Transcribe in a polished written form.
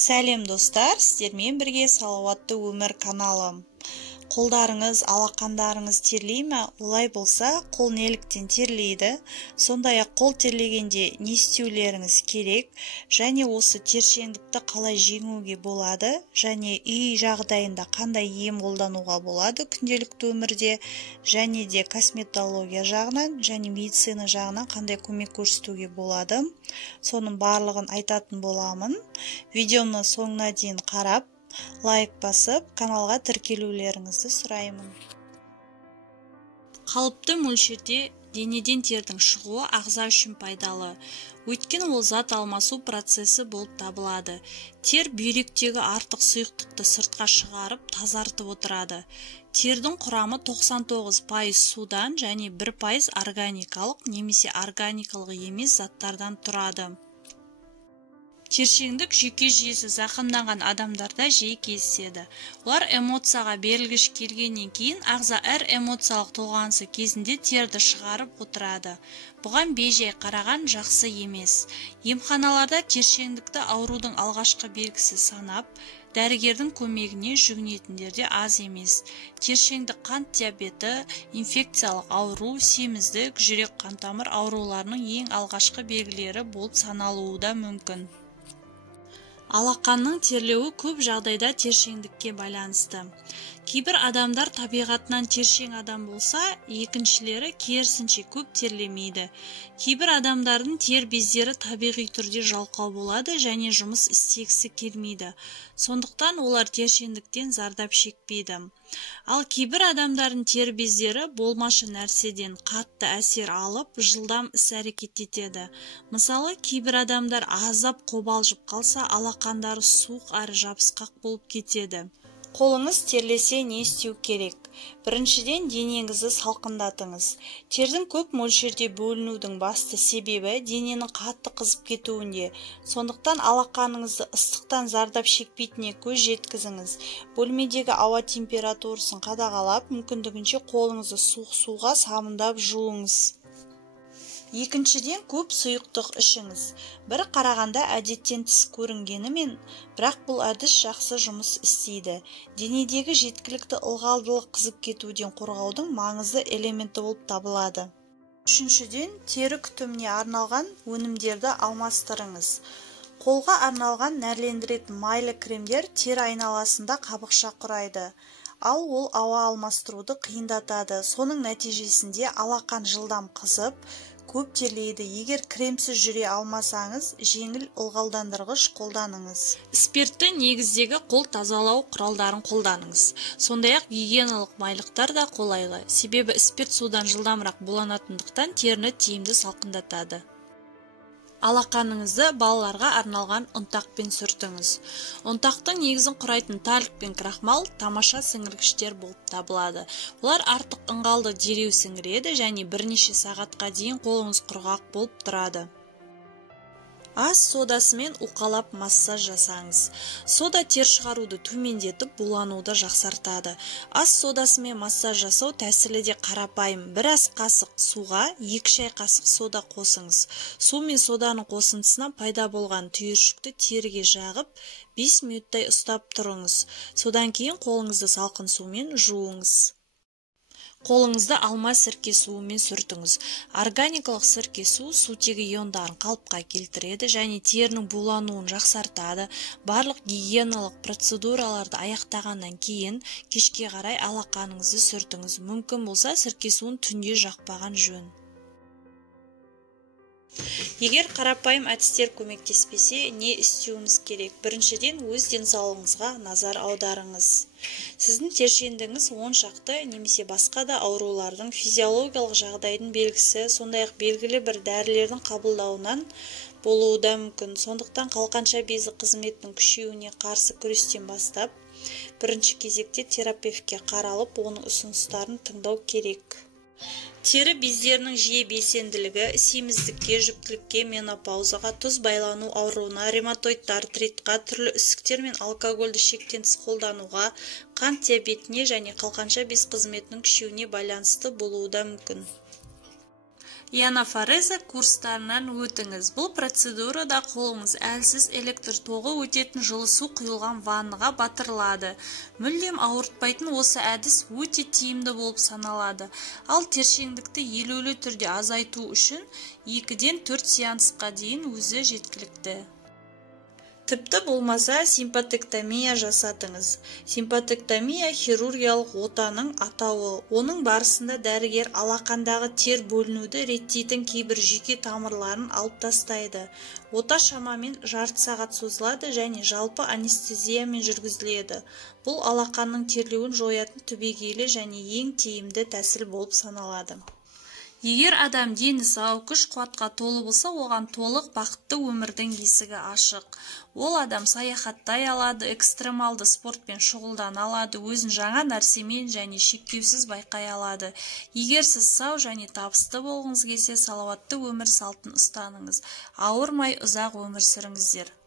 Сәлем достар, сіздермен бірге салауатты өмір каналым. Қолдарыңыз, алақандарыңыз терлей ме? Олай болса, қол неліктен терлейді? Сондай-ақ қол терлегенде не істеулеріңіз керек? Және осы тершеңдікті қалай жеңуге болады? Және үй жағдайында қандай ем қолдануға болады күнделікті өмірде? Және де косметология жағынан және медицина жағынан қандай көмек көрсетуге болады? Соның барлығын айтатын боламын. Видеоны соңына дейін қарап, лайк басып, каналға тіркелулеріңізді сұраймын. Қалыпты мөлшерде денеден тердің шығуы ағза үшін пайдалы. Өйткені ол зат алмасу процесі болып табылады. Тер бүйректегі артық сұйықтықты сыртқа шығарып, тазартып отырады. Тердің құрамы 99% судан және 1% органикалық немесе органикалық емес заттардан тұрады. Тершеңдік жүйке жүйесі зақымданған адамдарда жиі кездеседі. Олар эмоцияға берілгіш келгеннен кейін ағза әр эмоциялық толғанысы кезінде терді шығарып отырады. Бұған бей-жай қараған жақсы емес. Емханаларда тершеңдікті аурудың алғашқы белгісі санап, дәрігердің көмегіне жүгінетіндер де аз емес. Тершеңдік қант диабеті, инфекциялық ауру, семіздік, жүрек қантамыр ауруларының ең алғашқы белгілері болып саналуы да мүмкін. Алақанның терлеуі көп жағдайда тершеңдікке байланысты. Кейбір адамдар табиғатынан тершең адам болса, екіншілері керісінше көп терлемейді. Кейбір адамдардың тер бездері табиғи түрде жалқау болады және жұмыс істегісі келмейді. Сондықтан олар тершеңдіктен зардап шекпейді. Ал кейбір адамдардың тер бездері болмашы нәрседен қатты әсер алып, жылдам іс-әрекет етеді. Мысалы, кейбір адамдар аздап қобалжып қалса, алақандары суық әрі жабысқақ болып кетеді. Қолыңыз терлесе не істеу керек? Біріншіден, денеңізді салқындатыңыз. Тердің көп мөлшерде бөлінудің басты себебі дененің қатты қызып кетуінде. Сондықтан алақаныңызды ыстықтан зардап шекпейтініне көз жеткізіңіз. Бөлмедегі ауа температурасын қадағалап, мүмкіндігінше қолыңызды суық суға сабындап жуыңыз. Екіншіден, көп сұйықтық ішіңіз. Бір қарағанда әдеттен тыс көрінгенімен, бірақ бұл әдіс жақсы жұмыс істейді. Денедегі жеткілікті ылғалдылық қызып кетуден қорғаудың маңызды элементі болып табылады. Үшіншіден, тері күтіміне арналған өнімдерді алмастырыңыз. Қолға арналған нәрлендіретін майлы кремдер тері айналасында қабықша құрайды. Ал ол ауа алмастыруды қиындатады. Соның нәтижесінде алақан жылдам қызып, көп терлейді. Егер кремсіз жүре алмасаңыз, жеңіл ылғалдандырғыш қолданыңыз. Спиртті негіздегі қол тазалау құралдарын қолданыңыз. Сондай-ақ гигиеналық майлықтар да қолайлы. Себебі спирт судан жылдамырақ буланатындықтан теріні тиімді салқындатады. Алақаныңызды балаларға арналған ұнтақпен сүртіңіз. Ұнтақтың негізін құрайтын тальк пен крахмал тамаша сіңіргіштер болып табылады. Олар артық ыңғалды дереу сіңіреді және бірнеше сағатқа дейін қолыңыз құрғақ болып тұрады. Ас содасымен уқалап массаж жасаңыз. Сода тер шығаруды төмендетіп, булануды жақсартады. Ас содасымен массаж жасау тәсілі де қарапайым. Бір ас қасық суға 2 шай қасық сода қосыңыз. Су мен соданың қосындысынан пайда болған түйіршікті теріге жағып, 5 минуттай ұстап тұрыңыз. Содан кейін қолыңызды салқын сумен жуыңыз. Қолыңызды алма сірке суымен сүртіңіз. Органикалық сірке су сутегі иондарын қалыпқа келтіреді және терінің булануын жақсартады. Барлық гигиеналық процедураларды аяқтағаннан кейін кешке қарай алақаныңызды сүртіңіз. Мүмкін болса сірке суын түнде жақпаған жөн. Егер қарапайым әдістер көмектеспесе, не істеуіміз керек? Біріншіден, өз денсаулығыңызға назар аударыңыз. Сіздің тершеңдігіңіз шақты немесе басқа да аурулардың физиологиялық жағдайдың белгісі, сондай-ақ белгілі бір дәрілердің қабылдауынан болуы да мүмкін. Сондықтан қалқанша безі қызметінің күшеюіне қарсы күрестен бастап, бірінші кезекте терапевтке қаралып, оның ұсыныстарын тыңдау керек. Тері бездерінің жиі белсенділігі семіздікке, жүктілікке, менопаузаға, тұз байлану ауруына, ревматоидты артритқа, түрлі ісіктер мен алкогольді шектен тыс қолдануға, қант диабетіне және қалқанша без қызметінің күшеюіне байланысты болуы да мүмкін. ионофореза курстарынан өтіңіз. Бұл процедурада қолыңыз әлсіз электр тоғы өтетін жылы су құйылған ваннаға батырылады. Мүлдем ауыртпайтын осы әдіс өте тиімді болып саналады. Ал тершеңдікті елеулі түрде азайту үшін 2-ден 4 сеансқа дейін өзі жеткілікті. Тіпті болмаса симпатектомия жасатыңыз. Симпатектомия хирургиялық отаның атауы. Оның барысында дәрігер алақандағы тер бөлінуді реттейтін кейбір жүйке тамырларын алып тастайды. Ота шамамен жарты сағат созылады және жалпы анестезиямен жүргізіледі. Бұл алақанның терлеуін жоятын түбегейлі және ең тиімді тәсіл болып саналады. Егер адам дені сау, күш-қуатқа толы болса, оған толық бақытты өмірдің есігі ашық. Ол адам саяхаттай алады, экстремалды спортпен шұғылдана алады, өзін жаңа нәрсемен және шектеусіз байқай алады. Егер сіз сау және табысты болғыңыз келсе, салауатты өмір салтын ұстаныңыз. Ауырмай ұзақ өмір сүріңіздер.